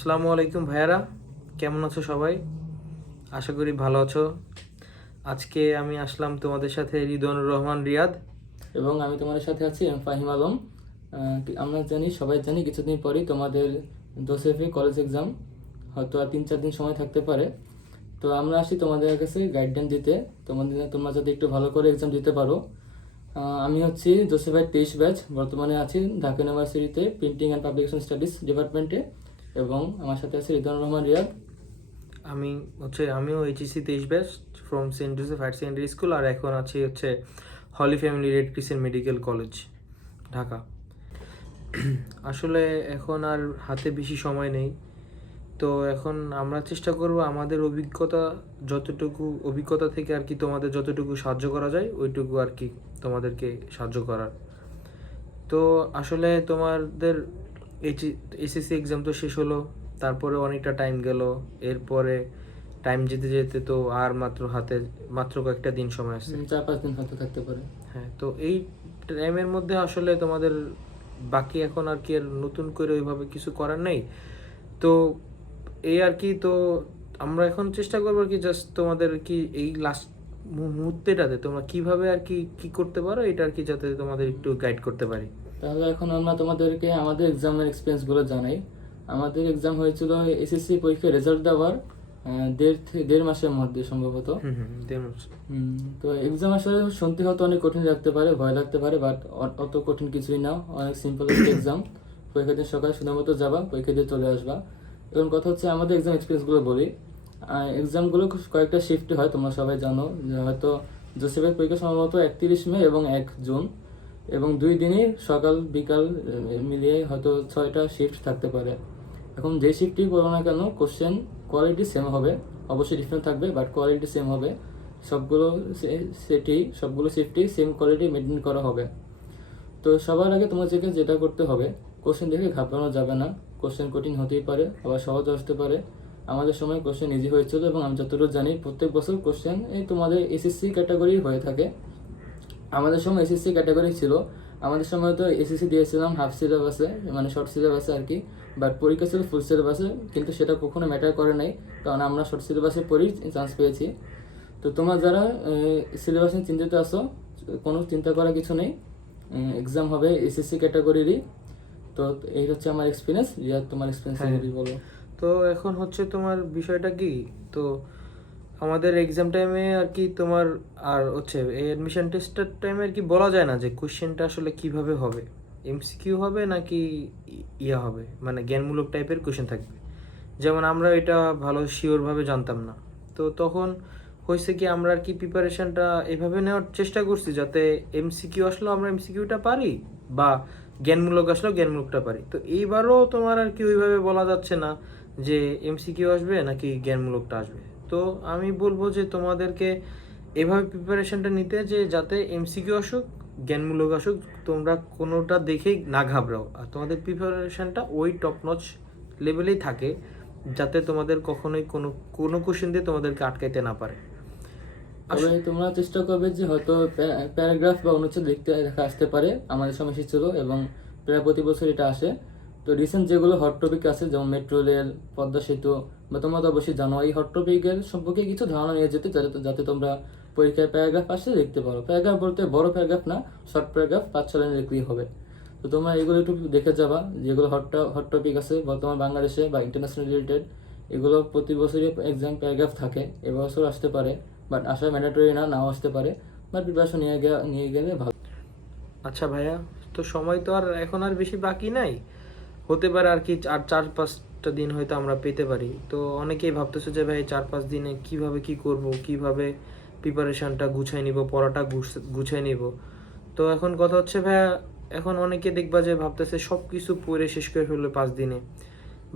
আসসালামু আলাইকুম ভাইয়ারা, কেমন আছো সবাই? আশা করি ভালো আছো। আজকে আমি আসলাম তোমাদের সাথে রিদওয়ানুর রহমান রিয়াদ। এবং আমি তোমাদের সাথে আছি ফাহিম আলম। আমরা সবাই জানি কিছুদিন পরেই তোমাদের দোসেফে কলেজ এক্সাম, হয়তো আর 3-4 দিন সময় থাকতে পারে। তো আমরা আসি তোমাদের কাছে গাইডলাইন দিতে, তোমরা যাতে একটু ভালো করে এক্সাম দিতে পারো। আমি হচ্ছি জোসেফের 23 ব্যাচ, বর্তমানে আছি ঢাকা ইউনিভার্সিটিতে প্রিন্টিং অ্যান্ড পাবলিকেশন স্টাডিজ ডিপার্টমেন্টে, এবং আমার সাথে আছে রিদওয়ানুর রহমান রিয়াদ। আমিও HSC 23 batch from Saint Joseph Higher Secondary School, আর এখন আছি Holy Family Red Crescent Medical College, Dhaka. আসলে এখন আর হাতে বেশি সময় নেই, তো এখন আমরা চেষ্টা করব আমাদের অভিজ্ঞতা থেকে আর কি তোমাদের যতটুকু সাহায্য করা যায় ওইটুকু আর কি তোমাদেরকে সাহায্য করার। তো আসলে তোমাদের এসএসসি এক্সাম তো শেষ হলো, তারপরে অনেকটা টাইম গেল। এরপরে টাইম যেতে যেতে তো আর মাত্র কয়েকটা দিন সময় আছে। 4-5 দিন হয়তো থাকতে পারে। হ্যাঁ, তো এই টাইমের মধ্যে আসলে তোমাদের বাকি এখন আর কি আর নতুন করে ওইভাবে কিছু করার নেই। তো এই আর কি, তো আমরা এখন চেষ্টা করবো আর কি জাস্ট তোমাদের কি এই লাস্ট মুহূর্তেটাতে তোমরা কিভাবে আর কি কি করতে পারো এটা আর কি, যাতে তোমাদের একটু গাইড করতে পারি। তাহলে এখন আমরা তোমাদেরকে আমাদের এক্সামের এক্সপিরিয়েন্সগুলো জানাই। আমাদের এক্সাম হয়েছিল এসএসসি পরীক্ষার রেজাল্ট দেওয়ার 1.5 মাসের মধ্যে সম্ভবত। তো এক্সাম আসলে শুনতে হয়তো অনেক কঠিন লাগতে পারে, ভয় লাগতে পারে, বাট অত কঠিন কিছুই না, অনেক সিম্পল একটা এক্সাম। পরীক্ষা দিন সকালে শুধুমাত্র যাবা, পরীক্ষা দিয়ে চলে আসবা। এখন কথা হচ্ছে আমাদের এক্সাম এক্সপিরিয়েন্সগুলো বলি। এক্সামগুলো কয়েকটা শিফটে হয়, তোমরা সবাই জানো যে হয়তো জোসেফের পরীক্ষা সম্ভবত 31 মে এবং 1 জুন, এবং 2 দিনই সকাল বিকাল মিলিয়ে হয়তো 6টা শিফট থাকতে পারে। এখন যে শিফটই করো না কেন, কোশ্চেন কোয়ালিটি সেম হবে, অবশ্যই ডিফারেন্ট থাকবে, বাট কোয়ালিটি সেম হবে। সবগুলো শিফটই সেম কোয়ালিটি মেনটেন করা হবে। তো সবার আগে তোমাদেরকে যেটা করতে হবে, কোশ্চেন দেখে ঘাবড়ানো যাবে না। কোশ্চেন কঠিন হতেই পারে, আবার সহজ আসতে পারে। আমাদের সময় কোশ্চেন ইজি হয়েছিল, এবং আমি যতটুকু জানি প্রত্যেক বছর কোশ্চেন এই তোমাদের এসএসসি ক্যাটাগরি হয়ে থাকে। আমাদের সময় এসএসসি ক্যাটাগরি ছিল। আমাদের সময় তো এসএসসি দিয়েছিলাম হাফ সিলেবাসে, মানে শর্ট সিলেবাসে আর কি, বাট পরীক্ষা ছিল ফুল সিলেবাসে, কিন্তু সেটা কখনো ম্যাটার করে নাই, কারণ আমরা শর্ট সিলেবাসে পড়েই চান্স পেয়েছি। তো তোমরা যারা সিলেবাস নিয়ে চিন্তিত আছো, কোনো চিন্তা করার কিছু নেই, এক্সাম হবে এসএসসি ক্যাটাগরিরই। তো এই হচ্ছে আমার এক্সপিরিয়েন্স। তোমার এক্সপিরিয়েন্স বলো। তো এখন তোমার বিষয়টা কি, তো আমাদের এক্সাম টাইমে আর কি তোমার আর এই অ্যাডমিশন টেস্টের টাইমে আর কি বলা যায় না যে কোশ্চেনটা আসলে কিভাবে হবে, এমসিকিউ হবে নাকি ইয়া হবে, মানে জ্ঞানমূলক টাইপের কোশ্চেন থাকবে। যেমন আমরা এটা ভালো শিওরভাবে জানতাম না, তো তখন হয়েছে কি আমরা আর কি প্রিপারেশনটা এভাবে নেওয়ার চেষ্টা করছি যাতে এমসিকিউ আসলেও আমরা এমসিকিউটা পারি, বা জ্ঞানমূলক আসলেও জ্ঞানমূলকটা পারি। তো এইবারও তোমার আর কি ওইভাবে বলা যাচ্ছে না যে এমসিকিউ আসবে নাকি জ্ঞানমূলকটা আসবে। তো আমি বলবো যে তোমাদেরকে এভাবে প্রিপারেশনটা নিতে যে যাতে এমসিকিউ আসুক জ্ঞানমূলক আসুক, তোমরা কোনোটা দেখেই না ঘাবড়াও, আর তোমাদের প্রিপারেশনটা ওই টপ নচ লেভেলেই থাকে, যাতে তোমাদের কখনোই কোনো কোশ্চেন দিয়ে তোমাদেরকে আটকাইতে না পারে। তবে তোমরা চেষ্টা করবে যে হয়তো প্যারাগ্রাফ বা অনুচ্ছেদ দেখা আসতে পারে, আমাদের সময় এসেছিল, এবং প্রায় প্রতি বছর এটা আসে। তো রিসেন্ট যেগুলো হট টপিক আছে, যেমন মেট্রো রেল, পদ্মা সেতু, বা তোমরা তো অবশ্যই জানো, এই হট টপিকের সম্পর্কে কিছু ধারণা নিয়ে যেতে, যাতে তোমরা পরীক্ষায় প্যারাগ্রাফ আসলে লিখতে পারো। প্যারাগ্রাফ বলতে বড় প্যারাগ্রাফ না, শর্ট প্যারাগ্রাফ 5-6 লাইন লিখলেই হবে। তো তোমরা এগুলো একটু দেখে যাবা, যেগুলো হট টপিক আছে বর্তমান বাংলাদেশে বা ইন্টারন্যাশনাল রিলেটেড, এগুলো প্রতি বছরই এক্সাম প্যারাগ্রাফ থাকে, এবছর আসতে পারে, বাট আসা ম্যান্ডেটরি না, নাও আসতে পারে, বাট প্রিপারেশন নিয়ে গেলে ভালো। আচ্ছা ভাইয়া, তো সময় তো আর এখন আর বেশি বাকি নাই, হতে পারে আর কি আর 4-5টা দিন হয়তো আমরা পেতে পারি। তো অনেকেই ভাবতেছে যে ভাই 4-5 দিনে কিভাবে কি করব, কিভাবে প্রিপারেশনটা গুছাই নিব, পড়াটা গুছাই নিব। তো এখন কথা হচ্ছে ভাইয়া, এখন অনেকে দেখবা যে ভাবতেছে সব কিছু পড়ে শেষ করে ফেললো 5 দিনে,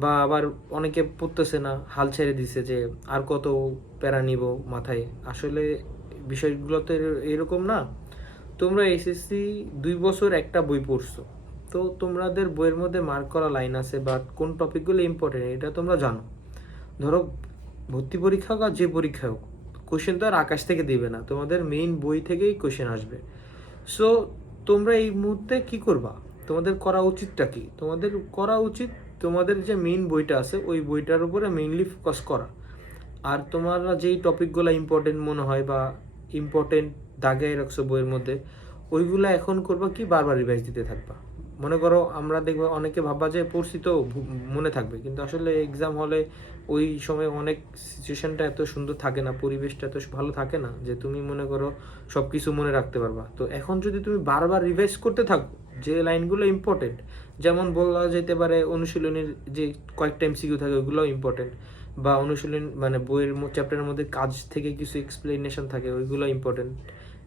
বা আবার অনেকে পড়তেছে না, হাল ছেড়ে দিছে যে আর কত প্যারা নিব মাথায়। আসলে বিষয়গুলো তো এরকম না। তোমরা এসএসসি 2 বছর একটা বই পড়ছো, তো তোমাদের বইয়ের মধ্যে মার্ক করা লাইন আছে বা কোন টপিকগুলো ইম্পর্টেন্ট এটা তোমরা জানো। ধরো ভর্তি পরীক্ষা হোক আর যে পরীক্ষা হোক, কোশ্চেন তো আর আকাশ থেকে দিবে না, তোমাদের মেইন বই থেকেই কোশ্চেন আসবে। সো তোমরা এই মুহূর্তে কি করবা, তোমাদের করা উচিতটা কি? তোমাদের করা উচিত তোমাদের যে মেইন বইটা আছে ওই বইটার উপরে মেইনলি ফোকাস করা। আর তোমরা যেই টপিকগুলো ইম্পর্টেন্ট মনে হয় বা ইম্পর্টেন্ট দাগায় রাখছো বইয়ের মধ্যে, ওইগুলো এখন করবা কি বারবার রিভাইজ দিতে থাকবা। মনে করো আমরা দেখবো অনেকে ভাববা যে পড়ছি তো মনে থাকবে, কিন্তু আসলে এক্সাম হলে ওই সময় অনেক সিচুয়েশনটা এত সুন্দর থাকে না, পরিবেশটা এত ভালো থাকে না যে তুমি মনে করো সব কিছু মনে রাখতে পারবা। তো এখন যদি তুমি বারবার রিভাইজ করতে থাকো যে লাইনগুলো ইম্পর্টেন্ট, যেমন বলা যেতে পারে অনুশীলনের যে কয়েকটা এমসিকিউ থাকে ওইগুলোও ইম্পর্টেন্ট, বা অনুশীলন মানে বইয়ের চ্যাপ্টারের মধ্যে কাজ থেকে কিছু এক্সপ্লেনেশন থাকে ওইগুলো ইম্পর্টেন্ট,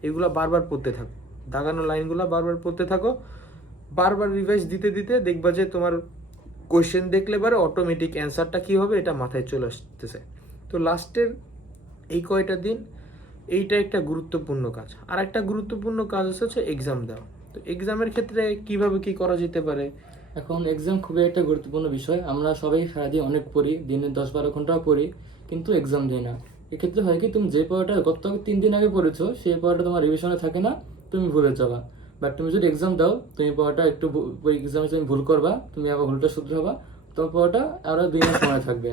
এগুলো বারবার পড়তে থাকো, দাগানো লাইনগুলো বারবার পড়তে থাকো। বারবার রিভাইজ দিতে দিতে দেখবা যে তোমার কোয়েশ্চেন দেখলে পরে অটোমেটিক অ্যান্সারটা কী হবে এটা মাথায় চলে আসতেছে। তো লাস্টের এই কয়টা দিন এইটা একটা গুরুত্বপূর্ণ কাজ। আর একটা গুরুত্বপূর্ণ কাজ হচ্ছে এক্সাম দেওয়া। তো এক্সামের ক্ষেত্রে কিভাবে কি করা যেতে পারে? এখন এক্সাম খুবই একটা গুরুত্বপূর্ণ বিষয়। আমরা সবাই সারাদিন অনেক পড়ি, দিনে 10-12 ঘন্টাও পড়ি, কিন্তু এক্সাম দিই না। এক্ষেত্রে হয় কি, তুমি যে পড়াটা গত 3 দিন আগে পড়েছো সেই পড়াটা তোমার রিভিশনে থাকে না, তুমি ভুলে যাবা। বাট তুমি যদি এক্সাম দাও, তুমি পড়াটা একটু এক্সামে তুমি ভুল করবা, তুমি আবার ভুলটা শুধরাবা, তোমার পড়াটা আরও 2 মাস সময় থাকবে।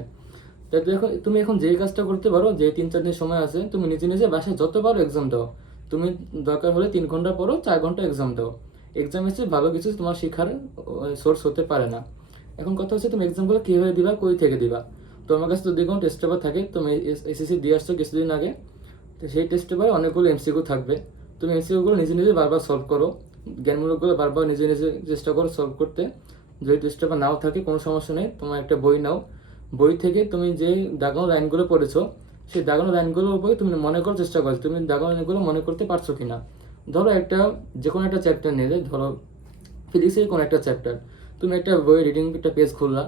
তাই তুমি এখন যেই কাজটা করতে পারো, যে 3-4 দিন সময় আছে, তুমি নিজে নিজে বাসায় যত পারো এক্সাম দাও। তুমি দরকার হলে 3 ঘন্টা পড়ো, 4 ঘন্টা এক্সাম দাও। এক্সাম এসে ভালো কিছু তোমার শেখার সোর্স হতে পারে না। এখন কথা হচ্ছে তুমি এক্সামগুলো কীভাবে দিবা, কই থেকে দিবা। তোমার কাছে যদি কোনো টেস্ট পেপার থাকে, তুমি এসএসসি দিয়ে আসছো কিছুদিন আগে, তো সেই টেস্ট পেপারে অনেকগুলো এমসিকিউ থাকবে। তুমি এমসিকিউগুলো নিজে নিজে বারবার সলভ করো, জ্ঞানমূলকগুলো বারবার নিজে নিজে চেষ্টা করো সলভ করতে। যদি টেস্ট পেপার নাও থাকে কোনো সমস্যা নেই, তোমার একটা বই নাও, বই থেকে তুমি যে দাগানো লাইনগুলো পড়েছো সেই দাগানো লাইনগুলোর উপরে তুমি মনে করার চেষ্টা করো তুমি দাগানো লাইনগুলো মনে করতে পারছো কিনা। ধরো যে কোনো একটা চ্যাপ্টার নিলে, ধরো ফিজিক্সের কোনো একটা চ্যাপ্টার, তুমি একটা বই রিডিং একটা পেজ খুললা,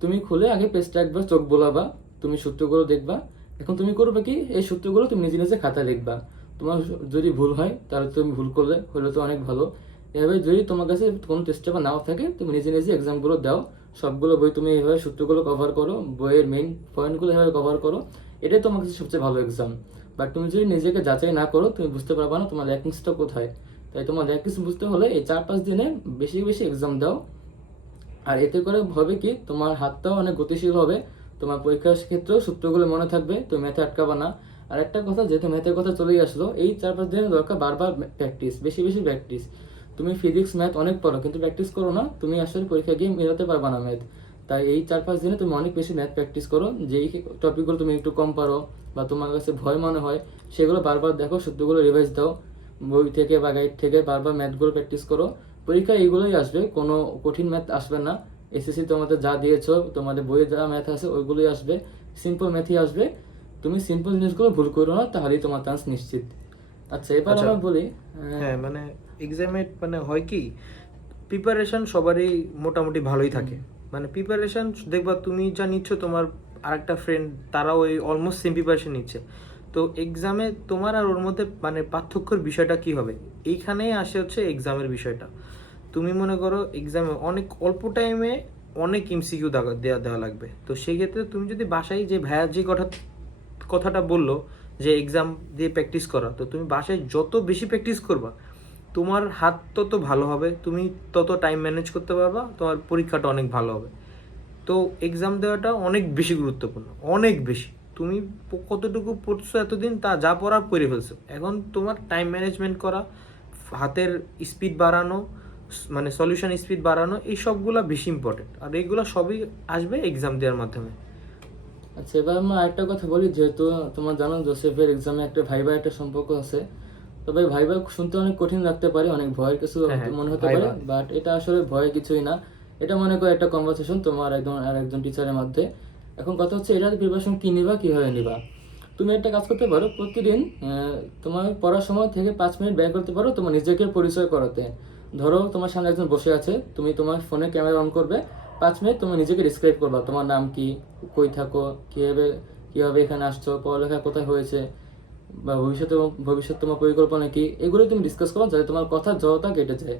তুমি খুলে আগে পেজটা একবার চোখ বোলাবা, তুমি সূত্রগুলো দেখবা। এখন তুমি করবে কি, এই সূত্রগুলো তুমি নিজে নিজে খাতায় লিখবা। তোমার যদি ভুল হয় তাহলে তুমি ভুল করলে হলে তো অনেক ভালো। এভাবে যদি তোমার কাছে কোনো টেস্ট পেপার নাও থাকে, তুমি নিজে নিজে এক্সামগুলো দাও। সবগুলো বই তুমি এইভাবে সূত্রগুলো কভার করো, বইয়ের মেইন পয়েন্টগুলো এভাবে কভার করো, এটাই তোমার কাছে সবচেয়ে ভালো এক্সাম। বাট তুমি যদি নিজেকে যাচাই না করো, তুমি বুঝতে পারবে না তোমার র্যাঙ্কিংসটা কোথায়। তাই তোমার র্যাঙ্কিংস বুঝতে হলে এই 4-5 দিনে বেশি বেশি এক্সাম দাও। আর এতে করে হবে কি, তোমার হাতটাও অনেক গতিশীল হবে, তোমার পরীক্ষার ক্ষেত্রেও সূত্রগুলো মনে থাকবে, তুমি ম্যাথে আটকাবা না। আর একটা কথা, যেহেতু ম্যাথের কথা চলেই আসলো, এই 4-5 দিনের দরকার বারবার প্র্যাকটিস, বেশি বেশি প্র্যাকটিস। তুমি ফিজিক্স ম্যাথ অনেক পড়ো, কিন্তু প্র্যাকটিস করো না, তুমি আসলে পরীক্ষা গিয়ে মেলাতে পারবা না ম্যাথ। তাই এই 4-5 দিনে তুমি অনেক বেশি ম্যাথ প্র্যাকটিস করো। যেই টপিকগুলো তুমি একটু কম পারো বা তোমার কাছে ভয় মনে হয়, সেগুলো বারবার দেখো, সূত্রগুলো রিভাইজ দাও বই থেকে বা গাইড থেকে, বারবার ম্যাথগুলো প্র্যাকটিস করো। পরীক্ষা এইগুলোই আসবে, কোনো কঠিন ম্যাথ আসবে না। এসএসসি তোমাদের যা দিয়েছো, তোমাদের বইয়ে যা ম্যাথ আছে ওইগুলোই আসবে, সিম্পল ম্যাথই আসবে। তুমি সিম্পল জিনিসগুলো ভুল করো না, তাহলেই তোমার চান্স নিশ্চিত। আচ্ছা, এবার আমরা বলি, হ্যাঁ মানে এক্সামে মানে হয় কি, প্রিপারেশন সবারই মোটামুটি ভালোই থাকে। মানে প্রিপারেশন দেখবা তুমি যা নিচ্ছ, তোমার আরেকটা ফ্রেন্ড তারাও ওই অলমোস্ট সেম প্রিপারেশন নিচ্ছে। তো এক্সামে তোমার আর ওর মধ্যে মানে পার্থক্যের বিষয়টা কি হবে, এইখানেই আসে হচ্ছে এক্সামের বিষয়টা। তুমি মনে করো এক্সামে অনেক অল্প টাইমে অনেক এমসিকিউ দেওয়া লাগবে। তো সেই ক্ষেত্রে তুমি যদি বাসায় যে ভাইয়া যে কথাটা বললো যে এক্সাম দিয়ে প্র্যাকটিস করা, তো তুমি বাসায় যত বেশি প্র্যাকটিস করবা, তোমার হাত তত ভালো হবে, তুমি তত টাইম ম্যানেজ করতে পারবা, তোমার পরীক্ষাটা অনেক ভালো হবে। তো এক্সাম দেওয়াটা অনেক বেশি গুরুত্বপূর্ণ, অনেক বেশি। তুমি কতটুকু পড়ছো এতদিন, তা যা পড়ার পড়ে ফেলছো, এখন তোমার টাইম ম্যানেজমেন্ট করা, হাতের স্পিড বাড়ানো, মানে সলিউশন স্পিড বাড়ানো, এই সবগুলো বেশি ইম্পর্টেন্ট। আর এইগুলো সবই আসবে এক্সাম দেওয়ার মাধ্যমে। আচ্ছা, এবার আমরা আরেকটা কথা বলি, যেহেতু তোমার জানো জোসেফের এক্সামে একটা ভাইবা একটা সম্পর্ক আছে। তবে ভাইবা শুনতে অনেক কঠিন লাগতে পারে, অনেক ভয়ের কিছু মনে হতে পারে, বাট এটা আসলে ভয়ের কিছুই না। এটা মনে করো একটা কনভারসেশন তোমার একজন টিচারের মধ্যে। এখন কথা হচ্ছে, এটার প্রিপারেশন কি নিবা, কিভাবে নিবা। তুমি একটা কাজ করতে পারো, প্রতিদিন তোমার পড়ার সময় থেকে 5 মিনিট ব্যয় করতে পারো তোমার নিজেকে পরিচয় করাতে। ধরো তোমার সামনে একজন বসে আছে, তুমি তোমার ফোনে ক্যামেরা অন করবে, 5 মিনিট তুমি নিজেকে ডিসক্রাইব করবা, তোমার নাম কি, কই থাকো, কীভাবে এখানে আসছো, পড়ালেখা কোথায় হয়েছে, বা ভবিষ্যৎ তোমার পরিকল্পনা কি, এগুলো তুমি ডিসকাস করো, যাতে তোমার কথা জড়তা কেটে যায়।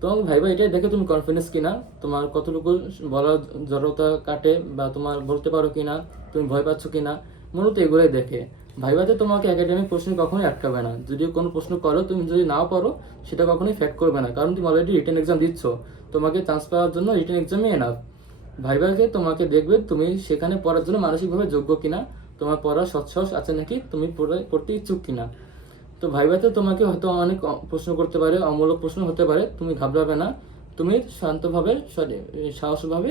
তোমার ভাইবা এটাই দেখে তুমি কনফিডেন্স কিনা, তোমার কতটুকু বলার জড়তা কাটে, বা তোমার বলতে পারো কিনা, তুমি ভয় পাচ্ছ কিনা, মূলত এগুলোই দেখে। ভাইবাতে তোমাকে একাডেমিক প্রশ্ন কখনোই আটকাবে না। যদি কোনো প্রশ্ন করো, তুমি যদি নাও পারো, সেটা কখনোই ফ্যাক্ট করবে না, কারণ তুমি অলরেডি রিটেন এক্সাম দিচ্ছ। তোমাকে চান্স পাওয়ার জন্য রিটেন এক্সামই এনাফ। ভাইভাতে তোমাকে দেখবে তুমি সেখানে পড়ার জন্য মানসিকভাবে যোগ্য কিনা, তোমার পড়ার সৎসাহস আছে নাকি, তুমি পড়তে ইচ্ছুক কিনা। তো ভাইভাতে তোমাকে হয়তো অনেক প্রশ্ন করতে পারে, অমূলক প্রশ্ন হতে পারে, তুমি ঘাবড়াবে না, তুমি শান্তভাবে সাহসভাবে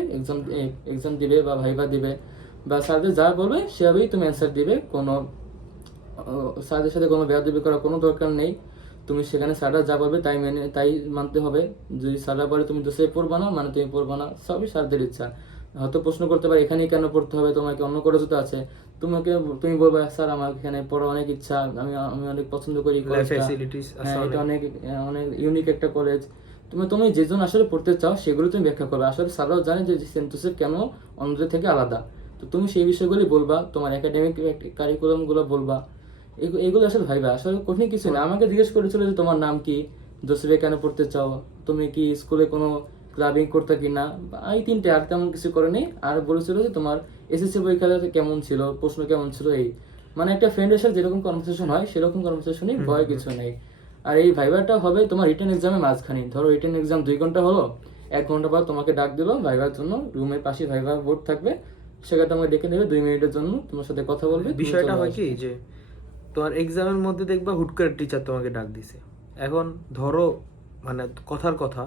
এক্সাম দিবে বা ভাইভা দিবে, বা স্যারদের যা বলবে সেভাবেই তুমি অ্যান্সার দিবে। কোনো স্যারদের সাথে কোনো বেয়াদবি করার কোনো দরকার নেই। তুমি সেখানে স্যাররা যা বলবে তাই মানতে হবে। যদি স্যাররা বলে তুমি দোষে পড়বা না, মানে তুমি পড়বা না, সবই স্যারদের ইচ্ছা। হয়তো প্রশ্ন করতে পারে এখানেই কেন পড়তে হবে, তোমাকে অন্য কলেজে তো আছে, তুমি বলবে স্যার আমার এখানে পড়ার অনেক ইচ্ছা, আমি অনেক পছন্দ করি কলেজটা, হ্যাঁ এটা অনেক অনেক ইউনিক একটা কলেজ। তুমি যে জন্য আসলে পড়তে চাও সেগুলো তুমি ব্যাখ্যা করবে। আসলে স্যাররাও জানে যে সেন্ট জোসেফ কেন অন্যদের থেকে আলাদা। তো তুমি সেই বিষয়গুলি বলবা, তোমার একাডেমিক কারিকুলামগুলো বলবা। এগুলো আসলে ভাইবা, আসলে কঠিন কিছু না। আমাকে জিজ্ঞেস করেছিল যে তোমার নাম কি, জোসেফে কেন পড়তে চাও, তুমি কি স্কুলে কোনো ক্লাবিং করতে কিনা, এই তিনটে, আর তেমন কিছু করেনি। আর বলেছিল যে তোমার এসএসসি পরীক্ষাতে কেমন ছিল, প্রশ্ন কেমন ছিল, এই মানে একটা ফ্রেন্ডের সাথে যেরকম কনভারসেশন হয় সেরকম কনভারসেশনই, ভয় কিছু নেই। আর এই ভাইভাটা হবে তোমার রিটেন এক্সামের মাঝখানে। ধরো রিটেন এক্সাম 2 ঘন্টা হলো, 1 ঘন্টা পর তোমাকে ডাক দিল ভাইভার জন্য, রুমের পাশে ভাইভা বোর্ড থাকবে, সেখানে তোমাকে ডেকে নেবে 2 মিনিটের জন্য, তোমার সাথে কথা বলবে। বিষয়টা হয় কি যে তোমার এক্সামের মধ্যে দেখবা হুট করে টিচার তোমাকে ডাক দিছে। এখন ধরো মানে কথার কথা,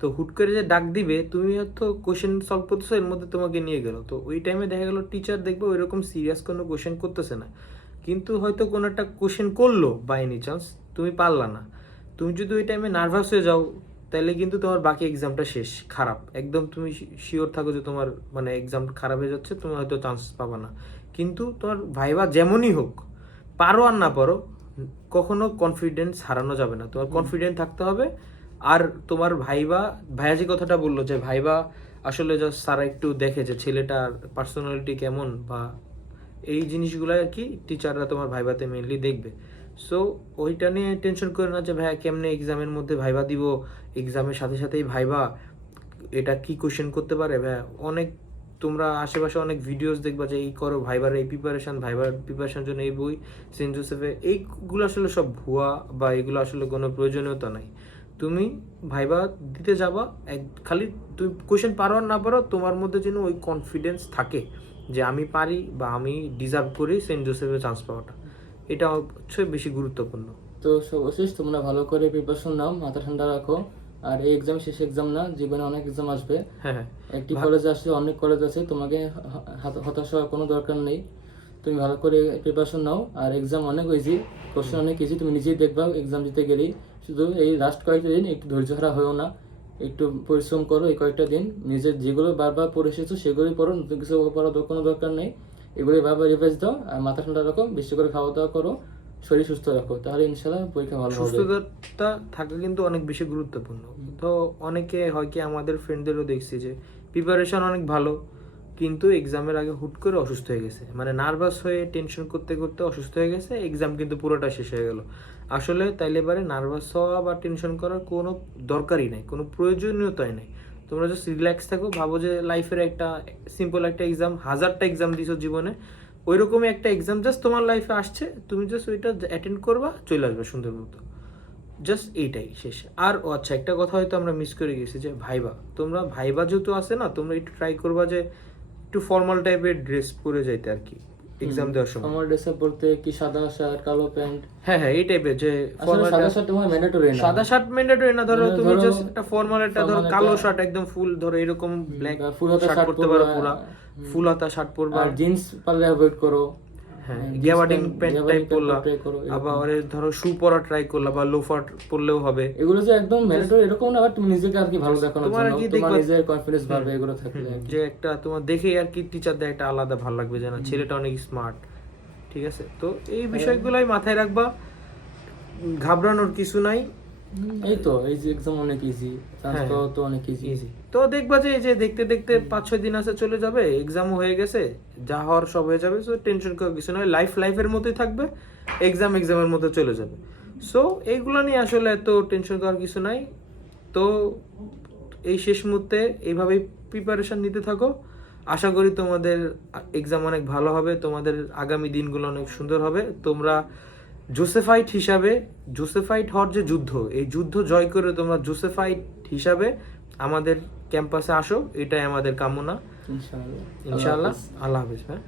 তো হুট করে যে ডাক দিবে, তুমি হয়তো কোশ্চেন সলভ করতেছো, এর মধ্যে তোমাকে নিয়ে গেলো, তো ওই টাইমে দেখা গেলো টিচার দেখবে ওই রকম সিরিয়াস কোনো কোশ্চেন করতেছে না, কিন্তু হয়তো কোনো একটা কোশ্চেন করলো বাই এনি চান্স, তুমি পারলা না। তুমি যদি ওই টাইমে নার্ভাস হয়ে যাও, তাহলে কিন্তু তোমার বাকি এক্সামটা শেষ, খারাপ একদম। তুমি শিওর থাকো যে তোমার মানে এক্সাম খারাপ হয়ে যাচ্ছে, তুমি হয়তো চান্স পাবা না। কিন্তু তোমার ভাইবা যেমনই হোক, পারো আর না পারো, কখনো কনফিডেন্স হারানো যাবে না, তোমার কনফিডেন্ট থাকতে হবে। আর তোমার ভাইয়া যে কথাটা বললো যে ভাইবা আসলে জাস্ট তারা একটু দেখে যে ছেলেটার পার্সোনালিটি কেমন, বা এই জিনিসগুলো আর কি টিচাররা তোমার ভাইভাতে মেনলি দেখবে। সো ওইটা নিয়ে টেনশন করে না যে ভাইয়া কেমনে এক্সামের মধ্যে ভাইবা দিব, এক্সামের সাথে সাথেই ভাইবা, এটা কি কোশ্চেন করতে পারে ভাইয়া। অনেক তোমরা আশেপাশে অনেক ভিডিওস দেখবা যে এই করো ভাইবার এই প্রিপারেশন, ভাইবার প্রিপারেশন জন্য এই বই, সেন্ট জোসেফে, এইগুলো আসলে সব ভুয়া, বা এগুলো আসলে কোনো প্রয়োজনীয়তা নাই। তুমি ভাইবা দিতে যাবা, খালি তুমি কোশ্চেন পারো আর না পারো, তোমার মধ্যে যেন ওই কনফিডেন্স থাকে যে আমি পারি বা আমি ডিজার্ভ করি সেন্ট জোসেফে চান্স পাওয়াটা, এটা হচ্ছে বেশি গুরুত্বপূর্ণ। তো সর্বশেষ তোমরা ভালো করে প্রিপারেশন নাও, মাথা ঠান্ডা রাখো। আর এই এক্সাম শেষ এক্সাম না, জীবনে অনেক এক্সাম আসবে। হ্যাঁ হ্যাঁ, একটি কলেজ আসছে, অনেক কলেজ আছে, তোমাকে হতাশ হওয়ার কোনো দরকার নেই। তুমি ভালো করে প্রিপারেশন নাও। আর এক্সাম অনেক ইজি, কোশ্চেন অনেক ইজি, তুমি নিজেই দেখবা এক্সাম দিতে গেলেই। শুধু এই লাস্ট কয়েকটা দিন একটু ধৈর্য হারা হয়েও না, একটু পরিশ্রম করো। এই কয়েকটা দিন নিজের যেগুলো বারবার পড়ে এসেছো সেগুলোই পড়ো, নতুন কিছু পড়ার কোনো দরকার নেই। এগুলোই বারবার রিভাইজ দাও, আর মাথা ঠান্ডা রাখো, বেশি করে খাওয়া দাওয়া করো, শরীর সুস্থ রাখো, তাহলে ইনশাল্লাহ পরীক্ষা ভালো হবে। সুস্থতা থাকা কিন্তু অনেক বেশি গুরুত্বপূর্ণ। তো অনেকে হয় কি, আমাদের ফ্রেন্ডদেরও দেখছি যে প্রিপারেশন অনেক ভালো, কিন্তু এক্সামের আগে হুট করে অসুস্থ হয়ে গেছে, মানে নার্ভাস হয়ে টেনশন করতে করতে অসুস্থ হয়ে গেছে, এক্সাম কিন্তু পুরোটা শেষ হয়ে গেল। আসলে তাইলে এবারে নার্ভাস হওয়া বা টেনশন করার কোনো দরকারই নাই, কোনো প্রয়োজনীয়তাই নাই। তোমরা জাস্ট রিল্যাক্স থাকো, ভাবো যে লাইফের একটা সিম্পল একটা এক্সাম, 1000টা এক্সাম দিছো জীবনে, ওইরকমই একটা এক্সাম জাস্ট তোমার লাইফে আসছে, তুমি জাস্ট ওইটা অ্যাটেন্ড করবা, চলে আসবে সুন্দর মতো, জাস্ট এইটাই শেষ। আর আচ্ছা, একটা কথা হয়তো আমরা মিস করে গেছি যে ভাইবা, তোমরা ভাইবা যেহেতু আছে না, তোমরা একটু ট্রাই করবা যে একটু ফর্মাল টাইপের ড্রেস পরে যাইতে আর কি এক্সাম দেওয়ার সময়। আমার ড্রেস আপ পরতে কি সাদা শার্ট কালো প্যান্ট? হ্যাঁ হ্যাঁ, এই টাইপের যে আসলে সাদা শার্ট তোমার ম্যান্ডেটরি না, সাদা শার্ট ম্যান্ডেটরি না, ধরো মানে তুমি ধরো জাস্ট একটা ফর্মাল একটা ধরো কালো শার্ট একদম ফুল, ধরো এরকম ব্ল্যাক ফুল হাতা শার্ট শার্ট পরতে পারো, পুরা ফুল হাতা শার্ট পরবা। আর জিন্স পারলে অ্যাভয়েড করো। হ্যাঁ, গ্যাবার্ডিং প্যান্ট টাইপ পরলা, আবার ধরো শু পরা ট্রাই করলা, বা লোফার পরলেও হবে। এগুলো যে একদম ম্যান্ডেটরি এরকম না, বাট তুমি নিজেকে আর কি ভালো দেখানোর তোমার জন্য, কি তোমার দেখবা নিজের কনফিডেন্স বাড়বে এগুলো থাকলে। যে একটা তোমার দেখেই আর কি টিচারদের একটা আলাদা ভালো লাগবে, যে না ছেলেটা অনেক স্মার্ট। ঠিক আছে, তো এই বিষয়গুলোই মাথায় রাখবা, ঘাবড়ানোর কিছু নাই। এই তো এই যে এক্সাম অনেক ইজি, চান্স পাওয়া তো অনেক ইজি। তো দেখবা যে এই যে দেখতে দেখতে 5-6 দিন আছে চলে যাবে, এক্সামও হয়ে গেছে, যা হওয়ার সব হয়ে যাবে। সো টেনশন করার কিছু নয়, লাইফের মতোই থাকবে, এক্সামের মতো চলে যাবে। সো এইগুলো নিয়ে আসলে এত টেনশন করার কিছু নাই। তো এই শেষ মুহূর্তে এইভাবেই প্রিপারেশন নিতে থাকো, আশা করি তোমাদের এক্সাম অনেক ভালো হবে, তোমাদের আগামী দিনগুলো অনেক সুন্দর হবে। তোমরা জোসেফাইট হওয়ার যে যুদ্ধ, এই যুদ্ধ জয় করে তোমরা জোসেফাইট হিসাবে আমাদের ক্যাম্পাসে আসো, এটাই আমাদের কামনা। ইনশাআল্লাহ। ইনশাআল্লাহ। আল্লাহ হাফেজ। হ্যাঁ।